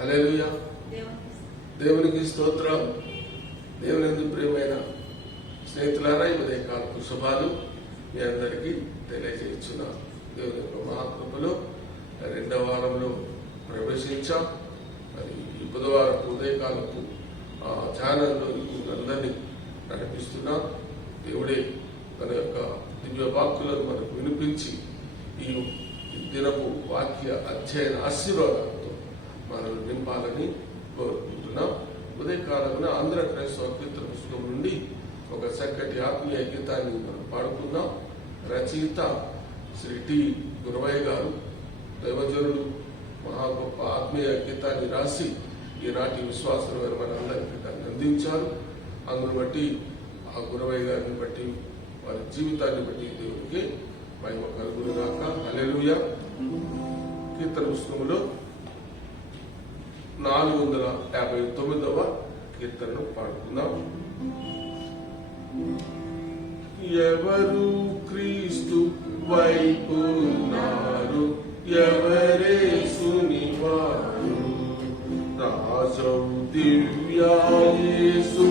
హల్లెలూయా. దేవునికి స్తోత్రం. దేవుని ప్రియమైన స్నేహితులారా, ఈ ఉదయకాలపు శుభాలు మీ అందరికీ తెలియజేస్తున్న దేవుని యొక్క మహాకృపలో 2వ వారంలో ప్రవేశించాం. మరి ఈ బుధవారపు ఉదయకాలపు ఛానల్లో అందరినీ నడిపిస్తున్నాం. దేవుడే తన యొక్క దివ్య వాక్కులను మనకు వినిపించి ఈ దినపు వాక్య అధ్యయన ఆశీర్వాదాలతో మనం నింపాలని కోరుకుంటున్నాం. ఉదయకాలమున ఆంధ్ర క్రైస్తవ కీర్తన పుస్తకం నుండి ఒక చక్కటి ఆత్మీయ గీతాన్ని మనం పాడుకుందాం. రచయిత శ్రీ టి గురవయ్య గారు, దైవజనుడు, మహా గొప్ప ఆత్మీయ గీతాన్ని రాసి ఈనాటి విశ్వాసులు మనందరికీ దాన్ని అందించారు. అందును బట్టి ఆ గురవయ్య గారిని బట్టి వారి జీవితాన్ని బట్టి దేవునికి మహిమ కలుగునుగాక. హల్లెలూయా. కీర్తన పుస్తకంలో 459వ కీర్తనను పాడుకుందాం. ఎవరు క్రీస్తు వైపున్నారు, ఎవరేసుని వారు, రాజౌ దివ్యాయేసు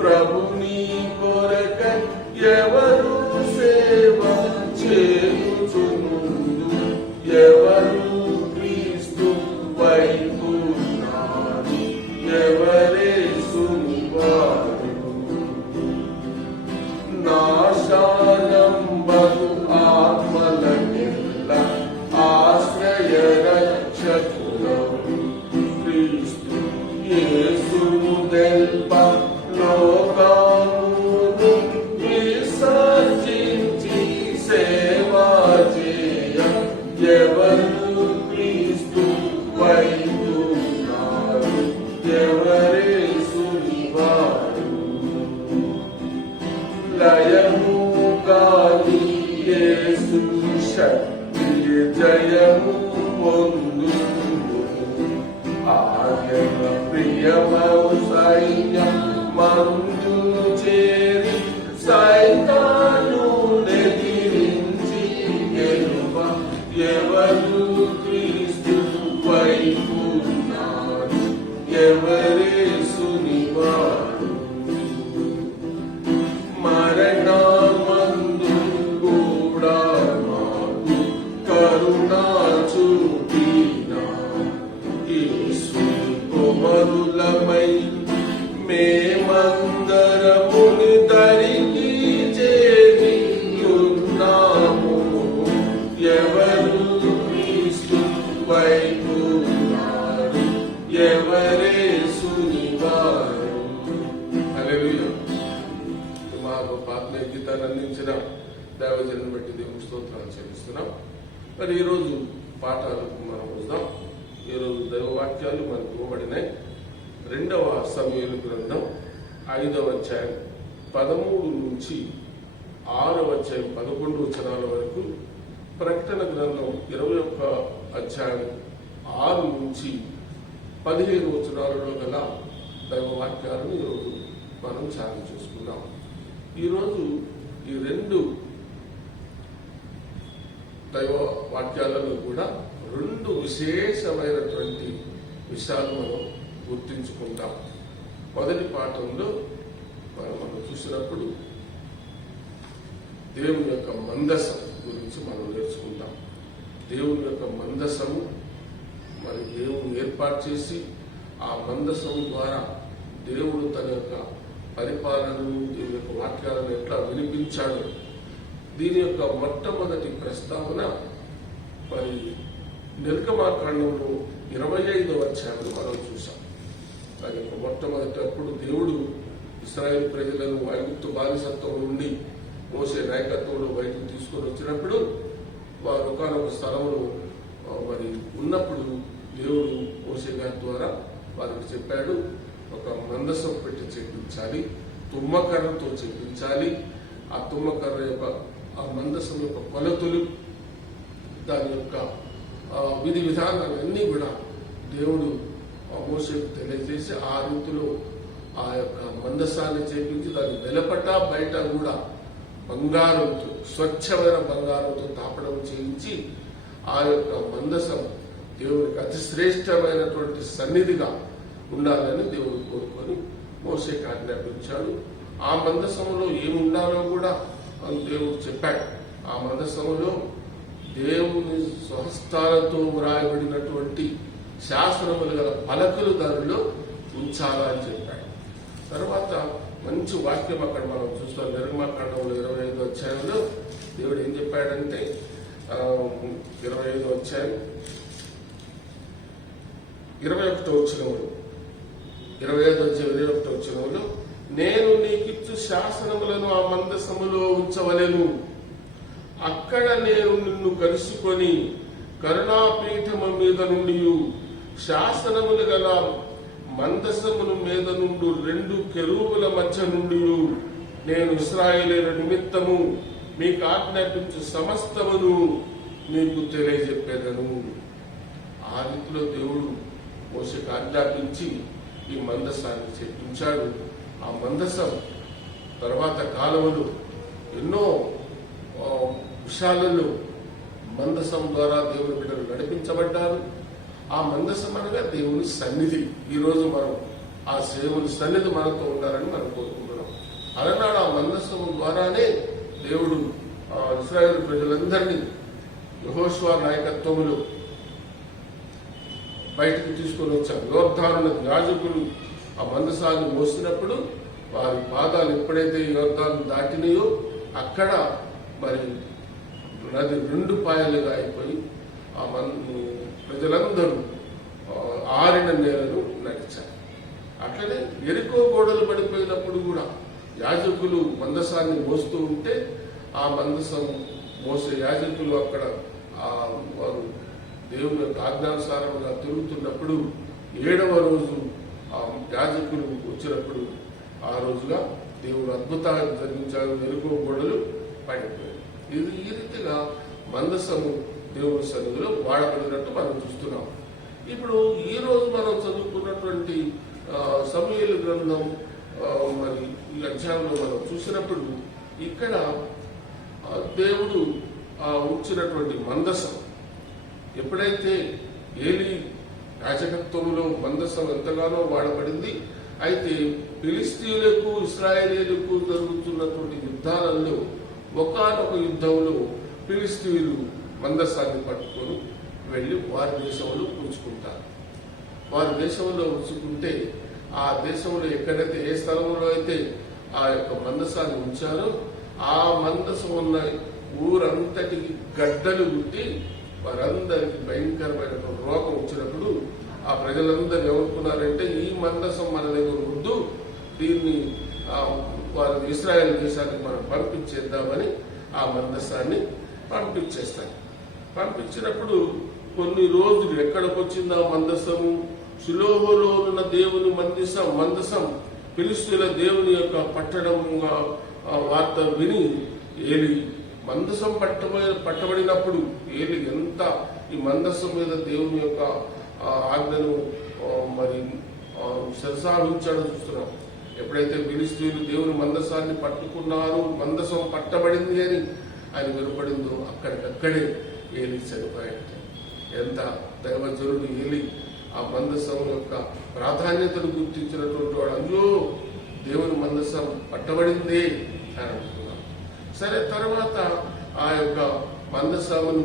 ప్రభుని కొరక ఎవరు సేవ చేయుచునుందు, ఎవరు క్రీస్తు వైపున్నారు, ఎవరేసుని వారు, నాశానంబగు ఆత్మలకెల్ల ఆశ్రయ రక్షకులవు, క్రీస్తు యేసును దెల్ప లోకమును విసర్జించి సేవా చేయ ఎవరు క్రీస్తు వైపున్నారు, ఎవరేసుని వారు, లయము గాని యేసు శక్తి జయము పొందు, ఆయన ప్రియమౌ సైన్యం మందు చేరి సైతాను ఎదిరించి గెలువ, ఎవరు క్రీస్తు వైపున్నారు, ఎవరేసుని వారు, మరణమందు కూడా మాకు కరుణ చూపిన యేసు కుమారులమై మేమందరముని దరికి చేరియున్నాము, ఎవరు క్రీస్తు వైపున్నారు, ఎవరేసుని వారు. హల్లెలూయా. మా గొప్ప ఆత్మీయ గీతాన్ని అందించిన దైవజనుని బట్టి దేవుని స్తోత్రాలు చెల్లిస్తున్నాం. మరి ఈరోజు పాఠాలకు మనం వద్దాం. ఈరోజు దైవవాక్యాలు మనకు ఇవ్వబడినాయి. 2వ సమూయేలు గ్రంథం 5వ అధ్యాయం 13 నుంచి 6వ అధ్యాయం 11 వచనాల వరకు, ప్రకటన గ్రంథం 21వ అధ్యాయం 6 నుంచి 15 వచనాలలో గల దైవవాక్యాలను ఈరోజు మనం ధ్యానం చేసుకుందాం. ఈరోజు ఈ 2 దైవ వాక్యాలలో కూడా 2 విశేషమైనటువంటి విషయాలు మనం గుర్తించుకుంటాం. మొదటి పాఠంలో మనం చూసినప్పుడు దేవుని యొక్క మందసం గురించి మనం నేర్చుకుంటాం. దేవుని యొక్క మందసము మరి దేవుని ఏర్పాటు చేసి ఆ మందసము ద్వారా దేవుడు తన యొక్క పరిపాలనను, దేవుని యొక్క వాక్యాలను ఎట్లా వినిపించాడు, దీని యొక్క మొట్టమొదటి ప్రస్తావన మరి నిర్గమాకాండంలో 25వ అధ్యాయంలో మనం చూసాం. దాని యొక్క మొట్టమొదటప్పుడు దేవుడు ఇశ్రాయేలు ప్రజలను ఐగుప్తు బానిసత్వం నుండి మోసే నాయకత్వంలో బయటకు తీసుకొని వచ్చినప్పుడు వారు ఒకనొక స్థలంలో మరి ఉన్నప్పుడు దేవుడు మోసే గారి ద్వారా వారికి చెప్పాడు, ఒక మందసం పెట్టి చెప్పించాలి, తుమ్మకర్రతో చెప్పించాలి. ఆ తుమ్మకర్ర యొక్క ఆ మందసం యొక్క కొలతలు, దాని యొక్క విధి విధానాలన్నీ కూడా దేవుడు మోసేకు తెలియజేసి ఆ రీతిలో ఆ యొక్క మందసాన్ని చేపించి దాని వెలపట బయట కూడా బంగారంతో, స్వచ్ఛమైన బంగారంతో తాపడం చేయించి ఆ యొక్క మందసం దేవునికి అతి శ్రేష్టమైనటువంటి సన్నిధిగా ఉండాలని దేవుడు కోరుకొని మోషేకి ఆజ్ఞాపించాడు. ఆ మందసములో ఏముండాలో కూడా దేవుడు చెప్పాడు. ఆ మందసములో దేవుని స్వహస్తాలతో వ్రాయబడినటువంటి శాసనములు గల పలకలు దానిలో ఉంచాలని చెప్పాడు. తర్వాత మంచి వాక్యం అక్కడ మనం చూస్తాం. నిర్గమాకాండంలో 25వ అధ్యాయంలో దేవుడు ఏం చెప్పాడంటే 25వ అధ్యాయం 21వ వచనంలో 21వ వచనంలో నేను నీకిచ్చు శాసనములను ఆ మందసములో ఉంచవలెను, అక్కడ నేను నిన్ను కలుసుకొని కరుణాపీఠము మీద నుండి శాసనములు గల మందసమును మీద నుండి 2 కెరూబుల మధ్య నుండి నేను ఇశ్రాయేలీయుల నిమిత్తము మీకు ఆజ్ఞాపించు సమస్తమును మీకు తెలియజెప్పేదను. ఆ రీతిలో దేవుడు మోషేకు ఆజ్ఞాపించి ఈ మందసాన్ని చెప్పించాడు. ఆ మందసం తర్వాత కాలములు ఎన్నో విషయాలలో మందసం ద్వారా దేవుని బిడ్డలు నడిపించబడ్డారు. ఆ మందసం అనగా దేవుని సన్నిధి. ఈరోజు మనం ఆ దేవుని సన్నిధి మనతో ఉండాలని మనం కోరుకుంటున్నాం. అలనాడు ఆ మందసం ద్వారానే దేవుడు ఇశ్రాయేలు ప్రజలందరినీ యెహోషువ నాయకత్వంలో బయటికి తీసుకొని వచ్చారు. యోర్దాను నది యాజకులు ఆ మందసాన్ని మోసినప్పుడు వారి పాదాలు ఎప్పుడైతే యోర్దాను దాటినాయో అక్కడ మరి నది 2 పాయలుగా అయిపోయి ఆ ప్రజలందరూ ఆరిన నేలను నడిచారు. అట్లనే ఎరికో గోడలు పడిపోయినప్పుడు కూడా యాజకులు మందసాన్ని మోస్తూ ఉంటే ఆ మందసం మోసే యాజకులు అక్కడ వారు దేవుని యొక్క ఆజ్ఞానుసారంగా తిరుగుతున్నప్పుడు 7వ రోజు ఆ యాజకులు వచ్చినప్పుడు ఆ రోజుగా దేవుడు అద్భుతాలు జరిగించారు. ఎరుకో గోడలు పడిపోయాయి. ఇది ఈ రీతిగా మందసము దేవుని సన్నిధిలో వాడబడినట్టు మనం చూస్తున్నాం. ఇప్పుడు ఈ రోజు మనం చదువుకున్నటువంటి సమూయేలు గ్రంథం మరి ఈ అధ్యాయంలో మనం చూసినప్పుడు ఇక్కడ దేవుడు ఉంచినటువంటి మందసం ఎప్పుడైతే ఏలీ యాజకత్వంలో మందసం ఎంతగానో వాడబడింది. అయితే ఫిలిస్తీయులకు ఇశ్రాయేలీయులకు జరుగుతున్నటువంటి యుద్ధాలలో ఒకానొక యుద్ధంలో ఫిలిస్తీయులు మందసాన్ని పట్టుకొని వెళ్ళి వారి దేశంలో ఉంచుకుంటారు. వారి దేశంలో ఉంచుకుంటే ఆ దేశంలో ఎక్కడైతే ఏ స్థలంలో అయితే ఆ యొక్క మందసాన్ని ఉంచారో ఆ మందసం ఉన్న ఊరంతటికి గడ్డలు గుట్టి వారందరికి భయంకరమైన రోగం వచ్చినప్పుడు ఆ ప్రజలందరూ ఏమనుకున్నారంటే ఈ మందసం మన దగ్గర వద్దు, దీన్ని వారి ఇశ్రాయేలు దేశానికి మనం పంపించేద్దామని ఆ మందసాన్ని పంపించేస్తారు. పంపించినప్పుడు కొన్ని రోజులు ఎక్కడికి వచ్చింది ఆ మందసము? షిలోహులో ఉన్న దేవుని మందసం ఫిలిస్తీయుల దేవుని యొక్క పట్టణముగా వార్త విని ఏలి మందసం పట్టబడినప్పుడు ఏలి ఎంత ఈ మందసం మీద దేవుని యొక్క ఆజ్ఞను మరి శిరసావించాడో చూస్తున్నాం. ఎప్పుడైతే ఫిలిస్తీయులు దేవుని మందసాన్ని పట్టుకున్నారు, మందసం పట్టబడింది అని ఆయన వినపడిందో అక్కడికక్కడే ఏలి చనిపోయాడు. ఎంత దైవజనుడు ఏలి ఆ మందసం యొక్క ప్రాధాన్యతను గుర్తించినటువంటి వాడు, అయ్యో దేవుని మందసం పట్టబడింది అని అనుకున్నాం. సరే, తర్వాత ఆ యొక్క మందసమును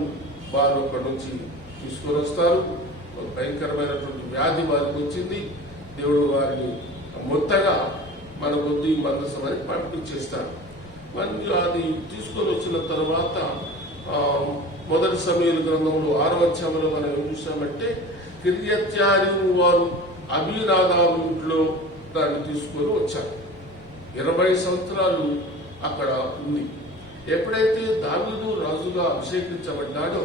వారు అక్కడి నుంచి తీసుకొని వస్తారు. భయంకరమైనటువంటి వ్యాధి వారికి వచ్చింది. దేవుడు వారిని మొత్తగా మన కొద్ది మందసం అని పంపించేస్తారు. మరి అది తీసుకొని వచ్చిన తర్వాత మొదటి సమూయేలు గ్రంథంలో 6వ అధ్యాయంలో మనం ఏం చూసామంటే కిర్యత్యారీము వారు అబీనాదాబు ఇంట్లో దాన్ని తీసుకొని వచ్చారు. 20 సంవత్సరాలు అక్కడ ఉంది. ఎప్పుడైతే దావీదు రాజుగా అభిషేకించబడ్డాడో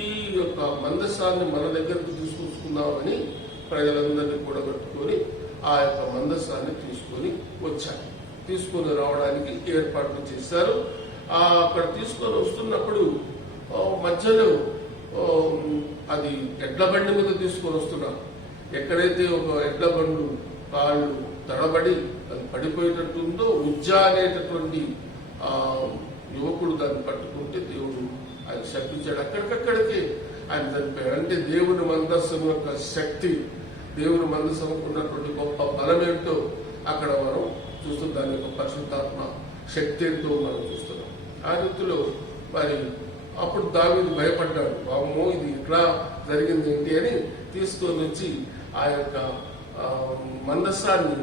ఈ యొక్క మందసాన్ని మన దగ్గరకు తీసుకొచ్చుకుందామని ప్రజలందరినీ కూడా పెట్టుకొని ఆ యొక్క మందసాన్ని తీసుకొని వచ్చారు. తీసుకొని రావడానికి ఏర్పాట్లు చేశారు. అక్కడ తీసుకొని వస్తున్నప్పుడు మధ్యలో అది ఎడ్ల బండి మీద తీసుకొని వస్తున్నారు. ఎక్కడైతే ఒక ఎడ్ల బండు కాళ్ళు తడబడి అది పడిపోయేటట్టుందో ఉజ్జా అనేటటువంటి యువకుడు దాన్ని పట్టుకుంటే దేవుడు ఆయన శపించాడు. అక్కడికక్కడికి ఆయన చనిపోయాడు. అంటే దేవుని మందస్సం యొక్క శక్తి, దేవుని మందస్సం ఉన్నటువంటి గొప్ప బలం ఏంటో అక్కడ మనం చూస్తున్నాం. దాని యొక్క పరిశుద్ధాత్మ శక్తి ఏంటో మనం చూస్తున్నాం. ఆ రీతిలో మరి అప్పుడు దావీదు భయపడ్డాడు. అమ్మో ఇది ఇట్లా జరిగింది ఏంటి అని తీసుకొని వచ్చి ఆ యొక్క మందస్సాన్ని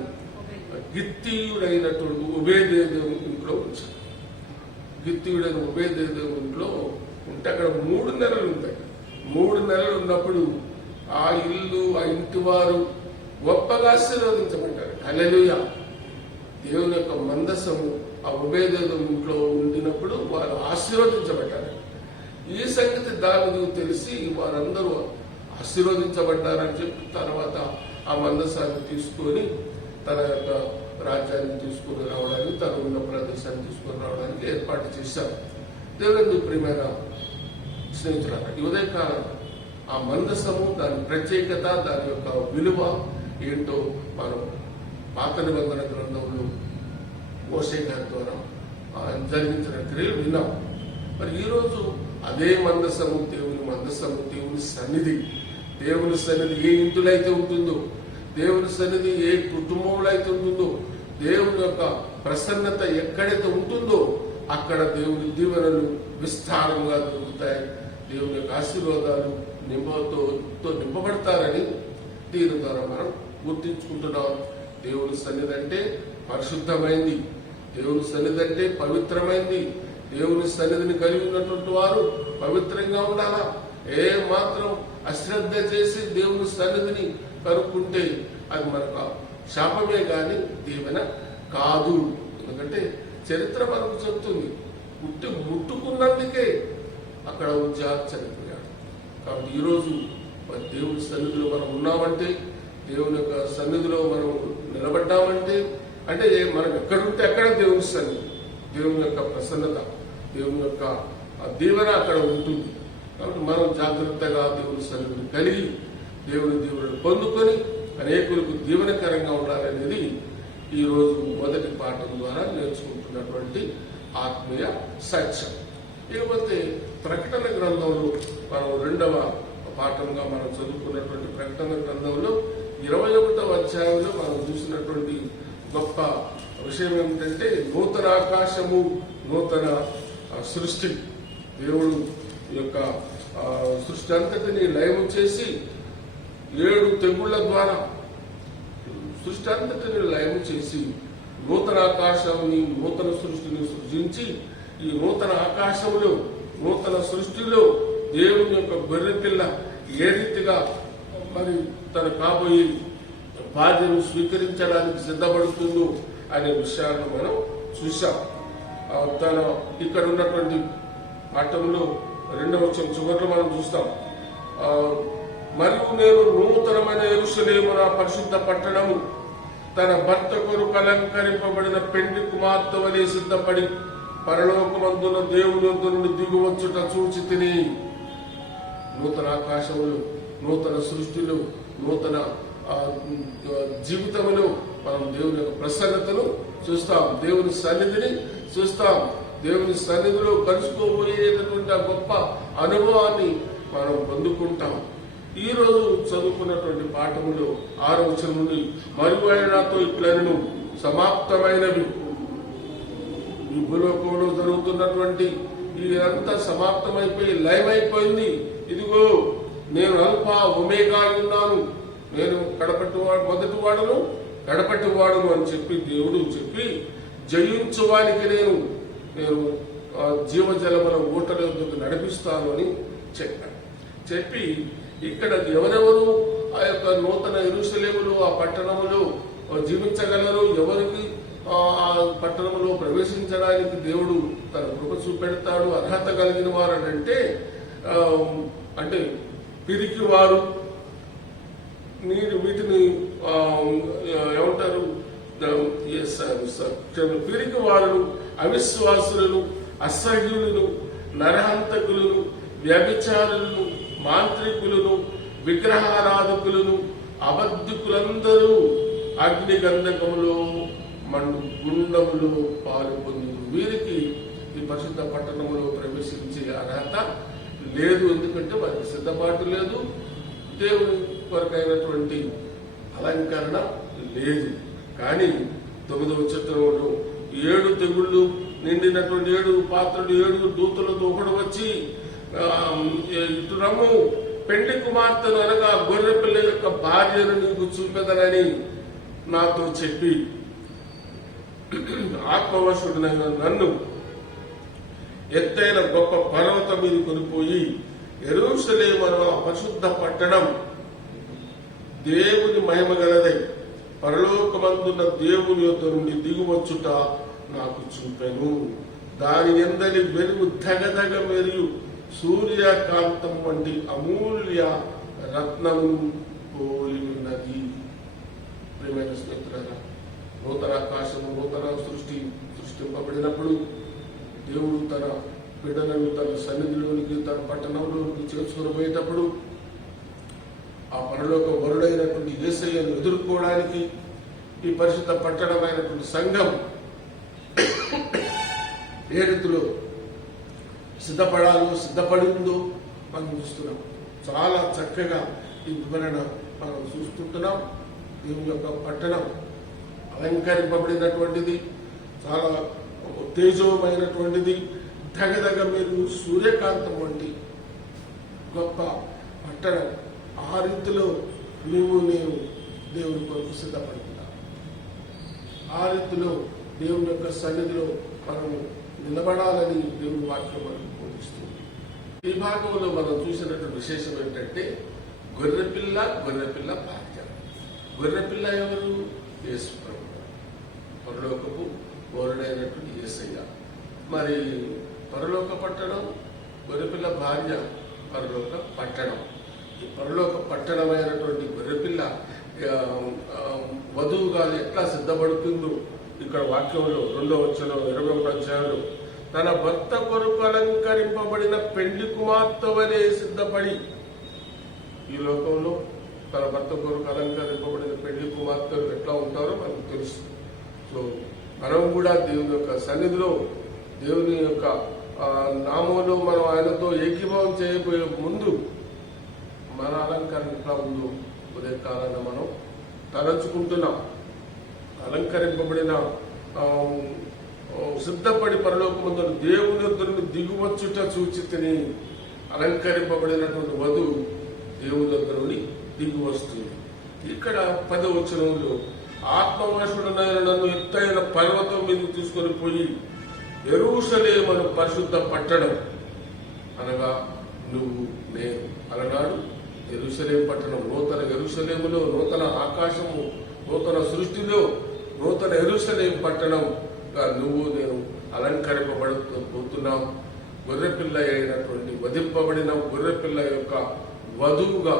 గిత్తీయుడైనటువంటి ఉబేదేదేవుని ఇంట్లో ఉంచాడు. గిత్తీయుడైన ఉబేదేదేవుని ఇంట్లో ఉంటే అక్కడ 3 నెలలు ఉంటాయి. 3 నెలలు ఉన్నప్పుడు ఆ ఇల్లు, ఆ ఇంటి వారు గొప్పగా ఆశీర్వదించబడ్డారు. హల్లెలూయా. దేవుని యొక్క మందసము ఆ ఉబేదేదేవుని ఇంట్లో ఉండినప్పుడు వారు ఆశీర్వదించబడ్డారు. ఈ సంగతి దావీదుకు తెలిసి వారందరూ ఆశీర్వదించబడ్డారని చెప్పి తర్వాత ఆ మందసాన్ని తీసుకొని తన యొక్క రాజ్యాన్ని తీసుకుని రావడానికి, తన ఉన్న ప్రదేశాన్ని తీసుకుని రావడానికి ఏర్పాటు చేశారు. దేవుని ప్రియమైన స్నేహితులారా, ఈ ఉదయకాలం ఆ మందసము, దాని ప్రత్యేకత, దాని యొక్క విలువ ఏంటో మనం పాత నిబంధన గ్రంథంలో మోషే గారి ద్వారా జరిగించిన క్రియలు విన్నాం. మరి ఈరోజు అదే మందసము, దేవుని మందసము, దేవుని సన్నిధి, దేవుని సన్నిధి ఏ ఇంటిలో అయితే ఉంటుందో, దేవుని సన్నిధి ఏ కుటుంబంలో అయితే ఉంటుందో, దేవుని యొక్క ప్రసన్నత ఎక్కడైతే ఉంటుందో అక్కడ దేవుని దీవెనలు విస్తారంగా దొరుకుతాయి. దేవుని యొక్క ఆశీర్వాదాలు నింపబడతారని దీని ద్వారా మనం గుర్తించుకుంటున్నాం. దేవుని సన్నిధి అంటే పరిశుద్ధమైంది, దేవుని సన్నిధి అంటే పవిత్రమైంది. దేవుని సన్నిధిని కలిగి ఉన్నటువంటి వారు పవిత్రంగా ఉండాలా. ఏ మాత్రం అశ్రద్ధ చేసి దేవుని సన్నిధిని కనుక్కుంటే అది మనకు శాపమే గాని దీవెన కాదు. ఎందుకంటే చరిత్ర మనకు చెప్తుంది, ముట్టుకున్నందుకే అక్కడ ఉజ్జా చనిపోయాడు. కాబట్టి ఈరోజు మరి దేవుని సన్నిధిలో మనం ఉన్నామంటే, దేవుని యొక్క సన్నిధిలో మనం నిలబడ్డామంటే, అంటే మనం ఎక్కడుంటే అక్కడ దేవుని సన్నిధి, దేవుని యొక్క ప్రసన్నత, దేవుని యొక్క దీవెన అక్కడ ఉంటుంది. కాబట్టి మనం జాగ్రత్తగా దేవుని సన్నిధిని కలిగి దేవుని దీవెనను పొందుకొని అనేకులకు దీవెనకరంగా ఉండాలనేది ఈరోజు మొదటి పాఠం ద్వారా నేర్చుకుంటున్నటువంటి ఆత్మీయ సత్యం. ఇకపోతే ప్రకటన గ్రంథంలో మనం 2వ పాఠంగా మనం చదువుకున్నటువంటి ప్రకటన గ్రంథంలో 21వ అధ్యాయంలో మనం చూసినటువంటి గొప్ప విషయం ఏమిటంటే నూతన ఆకాశము, నూతన సృష్టి. దేవుడు యొక్క సృష్టి అంతటిని లయము చేసి 7 తెగుళ్ల ద్వారా సృష్టి అంతటిని లయము చేసి నూతన ఆకాశాన్ని, నూతన సృష్టిని సృజించి ఈ నూతన ఆకాశంలో, నూతన సృష్టిలో దేవుని యొక్క గొర్రెపిల్ల ఏ రీతిగా మరి తన కాబోయే బాధ్యతను స్వీకరించడానికి సిద్ధపడుతుందో అనే విషయాన్ని మనం చూసాం. తన ఇక్కడ ఉన్నటువంటి పాఠంలో 2వ వచనం చివరిలో మనం చూస్తాం. మరియు నేను నూతనమైన యెరూషలేము, నా పరిశుద్ధ పట్టణము, తన భర్త కొరకు అలంకరింపబడిన పెండ్లి కుమార్తె వలె సిద్ధపడి పరలోకమందున దేవుని వద్ద నుండి దిగువచ్చుట చూచి తిని. నూతన ఆకాశములు, నూతన సృష్టిలో, నూతన జీవితంలో మనం దేవుని యొక్క ప్రసన్నతను చూస్తాం, దేవుని సన్నిధిని చూస్తాం, దేవుని సన్నిధిలో కలుసుకోబోయేటటువంటి ఆ గొప్ప అనుభవాన్ని మనం పొందుకుంటాం. ఈ రోజు చదువుకున్నటువంటి పాఠములో 6వ వచనం నుండి మరియు ఆయన నాతో ఇట్లనెను, సమాప్తమైనవి. ఈ భూలోకంలో జరుగుతున్నటువంటి ఇదంతా సమాప్తమైపోయి లయమైపోయింది. ఇదిగో నేను అల్ఫా ఒమేగా ఉన్నాను, నేను మొదటి వాడును కడపటి వాడును అని చెప్పి దేవుడు చెప్పి, జయించువానికి నేను జీవజలముల ఊటల వద్దకు నడిపిస్తాను అని చెప్పి ఇక్కడ ఎవరెవరు ఆ యొక్క నూతన యెరూషలేములో, ఆ పట్టణములో జీవించగలరు, ఎవరికి ఆ పట్టణంలో ప్రవేశించడానికి దేవుడు తన కృప చూపెడతాడు, అర్హత కలిగిన వారు అంటే పిరికి వారు, మీరు వీటిని ఏమంటారు, పిరికి వారు, అవిశ్వాసులను, అసహ్యులను, నరహంతకులను, వ్యభిచారులను, మాంత్రికులను, విగ్రహారాధకులను, అబద్ధికులందరూ అగ్ని గంధకములో మండు గుండములో పాలు పొంది వీరికి ఈ పరిశుద్ధ పట్టణంలో ప్రవేశించే అర్హత లేదు. ఎందుకంటే వారికి సిద్ధపాటు లేదు, దేవుని కొరకైనటువంటి అలంకరణ లేదు. కానీ 9వ చట్టంలో 7 తెగుళ్ళు నిండినటువంటి 7 పాత్రలు 7 దూతలతో ఒకడు వచ్చి ఇటు రమ్ము, పెండ్లి కుమార్తెను అనగా గొర్రె పిల్ల యొక్క భార్యను నీకు చూపెదనని నాతో చెప్పి ఆత్మవశుడైన నన్ను ఎత్తైన గొప్ప పర్వతం మీద కొనిపోయి యెరూషలేము పరిశుద్ధ పట్టణం దేవుని మహిమ గలదై పరలోకమందున్న దేవుని యొద్ద నుండి దిగువచ్చుట నాకు చూపెను. దాని ఎందరి వెలుగు దగదగ మెరియు సూర్యకాంతం వంటి అమూల్య రత్నము పోలి ఉన్నది. ప్రియమైన స్నేహితులారా, నూతన ఆకాశము నూతన సృష్టింపబడినప్పుడు దేవుడు తన బిడ్డలను తన సన్నిధిలోనికి తన పట్టణంలోనికి చేర్చుకుని పోయేటప్పుడు ఆ పరలోక వరుడైనటువంటి యేసయ్యను ఎదుర్కోవడానికి ఈ పరిశుద్ధ పట్టణమైనటువంటి సంఘం ఏ రీతిలో సిద్ధపడిందో మనం చూస్తున్నాం. చాలా చక్కగా ఈ వివరణ మనం చూస్తుంటున్నాం. దేవుని యొక్క పట్టణం అలంకరింపబడినటువంటిది, చాలా తేజోమైనటువంటిది, దగదగ మీరు సూర్యకాంతం వంటి గొప్ప పట్టణం. ఆ రీతిలో నేను దేవుని కొరకు సిద్ధపడుతున్నాను. ఆ రీతిలో దేవుని యొక్క సన్నిధిలో మనము నిలబడాలని దేవుని వాక్యం మనకు బోధిస్తుంది. ఈ భాగంలో మనం చూసినటువంటి విశేషం ఏంటంటే గొర్రెపిల్ల భార్య. గొర్రెపిల్ల ఎవరు? యేసు ప్రభువు, పరలోకపు వరుడైనటువంటి యేసయ్య. మరి పరలోక పట్టణం, గొర్రెపిల్ల భార్య పరలోక పట్టణం. ఈ పరలోక పట్టణమైనటువంటి గొర్రెపిల్ల వధువుగా ఎట్లా సిద్ధపడుతుందో ఇక్కడ వాక్యంలో 2వ వచనం 21వ అధ్యాయంలో తన భర్త కొరకు అలంకరింపబడిన పెండ్లి కుమార్తె వలె సిద్ధపడి, ఈ లోకంలో తన భర్త కొరకు అలంకరింపబడిన పెండ్లి కుమార్తెలు ఎట్లా ఉంటారో మనకు తెలుసు. సో మనం కూడా దేవుని యొక్క సన్నిధిలో, దేవుని యొక్క నామంలో మనం ఆయనతో ఏకీభావం చేయబోయే ముందు మన అలంకరణ ఎట్లా ఉందో ఉదయకాలాన్ని మనం తలంచుకుంటున్నాం. అలంకరింపబడిన సిద్ధపడి పరలోకమందు దేవుని యొద్దకు దిగువచ్చుట చూచితిని. అలంకరింపబడినటువంటి వధువు దేవుని దగ్గర నుండి దిగి వస్తుంది. ఇక్కడ 10వ వచనంలో ఆత్మవశుడైన నన్ను ఎత్తైన పర్వతం మీద తీసుకొని పోయి యెరూషలేము పరిశుద్ధ పట్టణం అనగా నువ్వు నేను. అలనాడు యెరూషలేము పట్టణం, నూతన యెరూషలేములో, నూతన ఆకాశము, నూతన సృష్టిలో నూతన యెరూషలేము పట్టణంగా నువ్వు నేను అలంకరింపబడుతున్నాం. గొర్రెపిల్ల అయినటువంటి వధింపబడిన గొర్రెపిల్ల యొక్క వధువుగా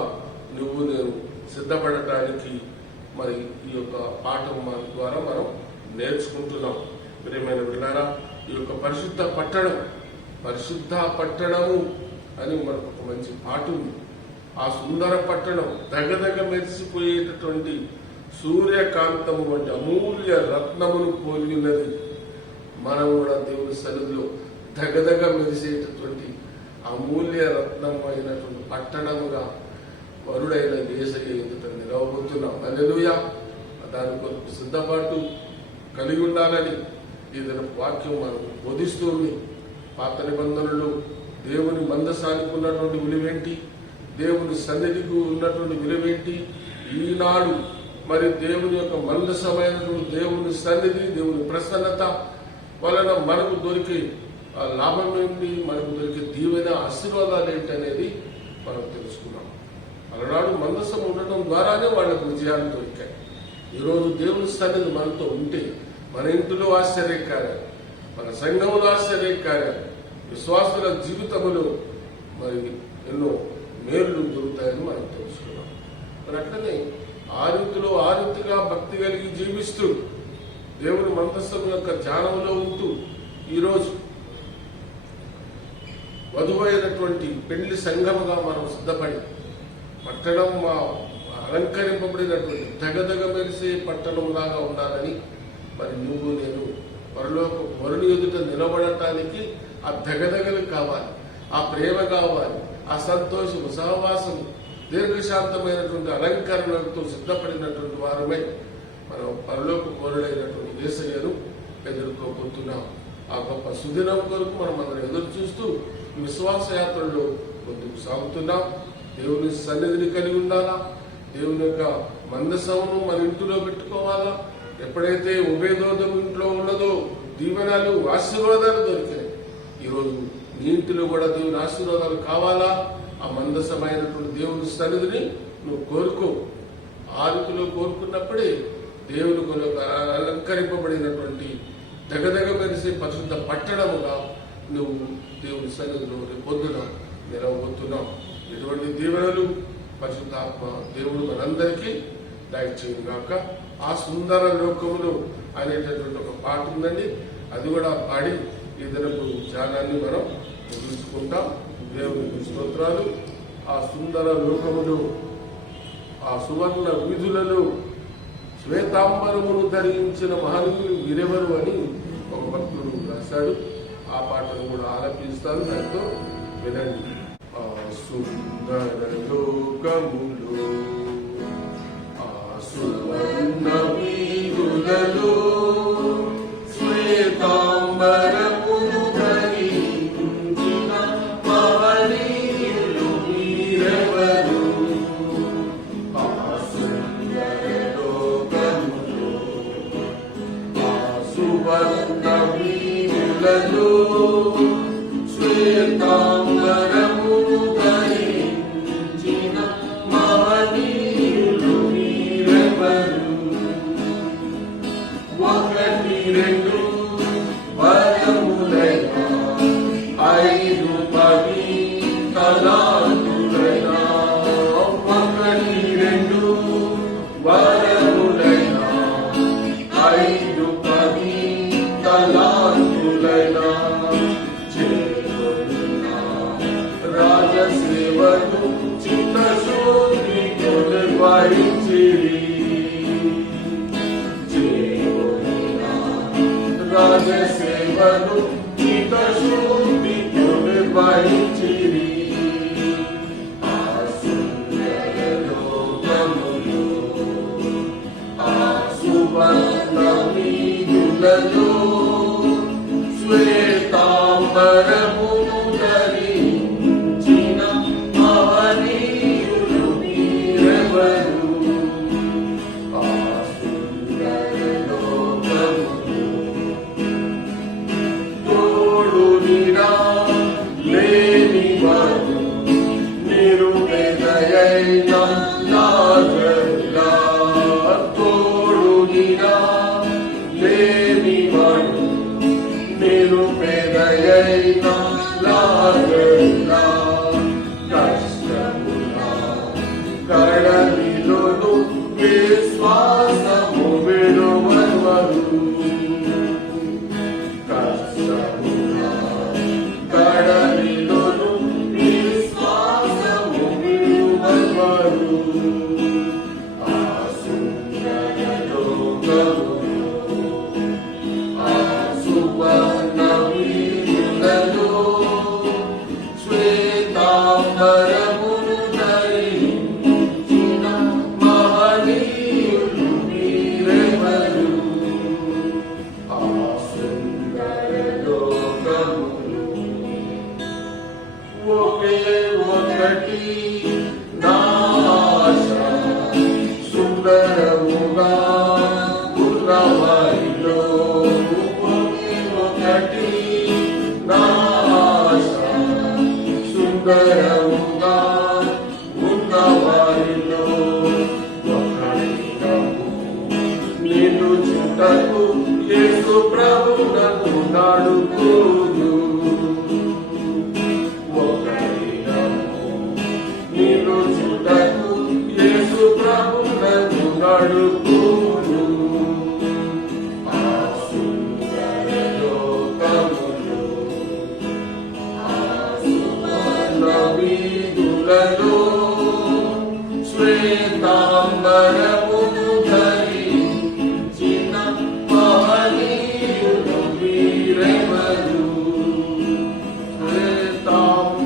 నువ్వు నేను సిద్ధపడటానికి మరి ఈ యొక్క పాఠం ద్వారా మనం నేర్చుకుంటున్నాం. ప్రియమైన బిడ్డలారా, ఈ యొక్క పరిశుద్ధ పట్టణము అని మనకు ఒక మంచి పాట ఉంది. ఆ సుందర పట్టణం దగదగ మెరిసిపోయేటటువంటి సూర్యకాంతము వంటి అమూల్య రత్నమును పోలి ఉన్నది. మనం కూడా దేవుని సన్నిధిలో దగదగ మెరిసేటటువంటి అమూల్య రత్నం అయినటువంటి పట్టణముగా వరుడైన యేసయ్య ఎదుట నిలవబోతున్నాం. హల్లెలూయా. దాని కొరకు సిద్ధపాటు కలిగి ఉండాలని ఏదైనా వాక్యం మనకు బోధిస్తుంది. పాత నిబంధనలు దేవుని మందసానికి ఉన్నటువంటి విలువేంటి, దేవుని సన్నిధికి ఉన్నటువంటి విలువేంటి, ఈనాడు మరి దేవుని యొక్క మందసమైనటువంటి దేవుని సన్నిధి, దేవుని ప్రసన్నత వలన మనకు దొరికే లాభం ఏంటి, మనకు దొరికే దీవెన ఆశీర్వాదాలు ఏంటి అనేది మనం తెలుసుకున్నాం. అలనాడు మందసం ఉండటం ద్వారానే వాళ్ళకు విజయాలు దొరికాయి. ఈరోజు దేవుని సన్నిధి మనతో ఉంటే మన ఇంటిలో ఆశ్చర్యకార్యాలు, మన సంఘంలో ఆశ్చర్యకార్యాలు, విశ్వాసుల జీవితంలో మరి ఎన్నో మేలు దొరుకుతాయని మనం తెలుసుకున్నాం. మరి అట్లనే ఆ రీతిగా భక్తి కలిగి జీవిస్తూ దేవుని మందస్సం యొక్క ధ్యానంలో ఉంటూ ఈరోజు వధువైనటువంటి పెళ్లి సంఘముగా మనం సిద్ధపడి పట్టణం అలంకరింపబడినటువంటి దగదగ మెరిసే పట్టణం లాగా ఉండాలని మరి నువ్వు నేను వరుని ఎదుట నిలబడటానికి ఆ దగదగలు కావాలి. ఆ ప్రేమ కావాలి, ఆ సంతోషము, సహవాసము, దీర్ఘశాంతమైనటువంటి అలంకరణలతో సిద్ధపడినటువంటి వారమై మనం పరలోక పౌరుడైనటువంటి యేసయ్యను ఎదుర్కోబోతున్నాం. ఆ గొప్ప సుదినం కొరకు మనం అందరం ఎదురు చూస్తూ విశ్వాస యాత్రలో ముందుకు సాగుతున్నాం. దేవుని సన్నిధిని కలిగి ఉండాలా, దేవుని యొక్క మందసమును మన ఇంటిలో పెట్టుకోవాలా. ఎప్పుడైతే ఉభయదోదం ఇంట్లో ఉన్నదో దీవెనలు, ఆశీర్వాదాలు దొరికాయి. ఈరోజు నీ ఇంటిలో కూడా దేవుని ఆశీర్వాదాలు కావాలా? ఆ మందసమైనటువంటి దేవుని సన్నిధిని నువ్వు కోరుకో. ఆ రీతిలో కోరుకున్నప్పుడే దేవుని కొరకు అలంకరింపబడినటువంటి దగదగ మెరిసే పరిశుద్ధ పట్టణముగా నువ్వు దేవుని సన్నిధిలో పొద్దున నిలవబోతున్నావు. ఎటువంటి దీవెనలు పరిశుద్ధాత్మ దేవుడు మనందరికీ దయచేయుగాక. ఆ సుందర లోకములు అనేటటువంటి ఒక పాట ఉందండి, అది కూడా పాడి ఈ దినపు ధ్యానాన్ని మనం ముగించుకుంటాం. దేవునికి స్తోత్రాలు. ఆ సుందర లోకములు, ఆ సువర్ణ వీధులలో శ్వేతాంబరమును ధరించిన మహనీయులు వీరెవరు అని ఒక భక్తుడు రాశాడు. ఆ పాటను కూడా ఆలపిస్తాను, దాంతో వినండి. ఆ సుందర లోకములు, ఆ సువర్ణ వీధులలో శ్వేతాంబరమును ధరించిన మహనీయులు వీరెవరు? ఆ సుందర లోకములు, ఆ సువర్ణ వీధులలో శ్వేతాంబరమును ధరించిన మహనీయులు వీరెవరు? ఒకటి రెండు వరములైనా, ఐదు పది తలాంతులైనా, ఒకటి రెండు వరములైనా, ఐదు పది తలాంతులైనా, రాజసేవను చిత్తశుద్ధితో నిర్వహించిరి. రాజసేవను చిత్తశుద్ధితో నిర్వహించిరి. ఆ సుందర లోకములు, ఆ సువర్ణ వీధులలో శ్వేతాంబరమును ధరించిన మహనీయులు వీరెవరు? ఆ సుందర లోకములు, తోడు నీడా లేనివాడు, నిరుపేదయైన లాజరులా. తోడు నీడా లేనివాడు, నిరుపేదయైన లాజరులా. కష్టములా కడలిలోను విశ్వాసము విడువరు. కష్టములా కడలిలోను విశ్వాసము విడువరు. ఆ సుందర లోకములు, ఆ సువర్ణ వీధులలో శ్వేతాంబరమును ధరించిన మహనీయులు వీరెవరు? ఆ సుందర లోకములు. ఒకే ఒకటి నా ఆశ, సుందరముగా ఉన్నవారిలో ఒకే ఒకటి నా ఆశ, సుందరముగా ఉన్నవారిలో ఒకరినము నిన్ను చుట్టకు యేసు ప్రభువునకు నడుపును. ఒకరినము నిన్ను చుట్టకు యేసు ప్రభువునకు నడుపును. ఆ సుందర లోకములు, ఆ సువర్ణ వీధులలో శ్వేతాంబరమును ధరించిన మహనీయులు వీరెవరు? శ్వేతాంబరమును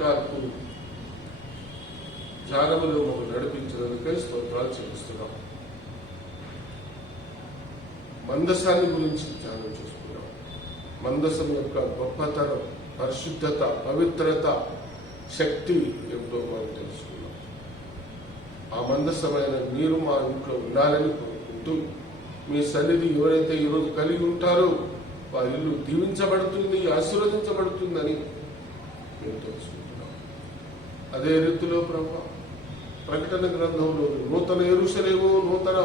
కారుతూ జ్ఞానములో మమ్మల్ని నడిపించినందుకై స్తోత్రాలు చెల్లిస్తున్నాం. మందసాన్ని గురించి ధ్యానం చేసుకున్నాం. మందసం యొక్క గొప్పతనం, పరిశుద్ధత, పవిత్రత, శక్తి ఏమిటో మనం తెలుసుకున్నాం. ఆ మందసమైన మీరు మా ఇంట్లో ఉండాలని కోరుకుంటూ, మీ సన్నిధి ఎవరైతే ఈరోజు కలిగి ఉంటారో వారి ఇల్లు దీవించబడుతుంది, ఆశీర్వదించబడుతుందని మేము తెలుసుకుంటున్నాం. అదే రీతిలో ప్రభు ప్రకటన గ్రంథంలో నూతన యెరూషలేము, నూతన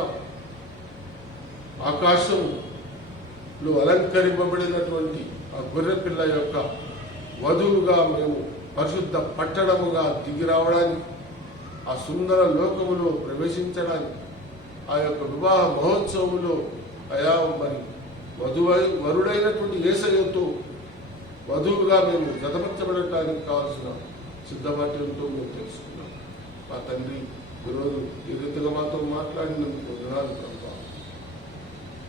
ఆకాశంలో అలంకరింపబడినటువంటి ఆ గొర్రె పిల్ల యొక్క వధువుగా మేము పరిశుద్ధ పట్టణముగా దిగి రావడానికి, ఆ సుందర లోకములో ప్రవేశించడానికి, ఆ యొక్క వివాహ మహోత్సవంలో అయా మరి వరుడైనటువంటి యేసయ్యతో వధువుగా మేము జతపరచబడటానికి కావాల్సిన సిద్ధపాఠ్యంతో మేము తెలుసుకున్నాం. మా తండ్రి ఈరోజు ఈ రీతిగా మాతో మాట్లాడినందుకు వందనాలు ప్రభు.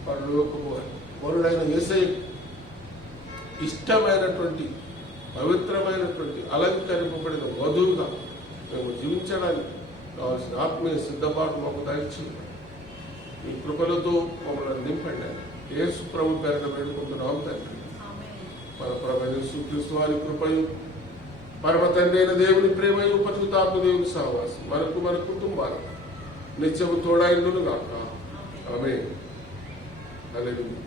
పరలోకపు వరుడైన యేసయ్య ఇష్టమైనటువంటి పవిత్రమైనటువంటి అలంకరింపబడిన వధువుగా మేము జీవించడానికి కావాల్సిన ఆత్మీయ సిద్ధపాటు మాకు దయచేయండి. మీ కృపలతో మమ్మల్ని నింపండి. యేసు ప్రభు పేరిట వేడుకుంటున్నాం తండ్రి. మన ప్రభువైన యేసుక్రీస్తు వారి కృపయు, పరమ తండ్రి అయిన దేవుని ప్రేమయు, పరిశుద్ధాత్మ దేవుని సహవాసం మనకు మన కుటుంబాలకు నిత్యము తోడైండును గాక. ఆమేన్. హల్లెలూయా.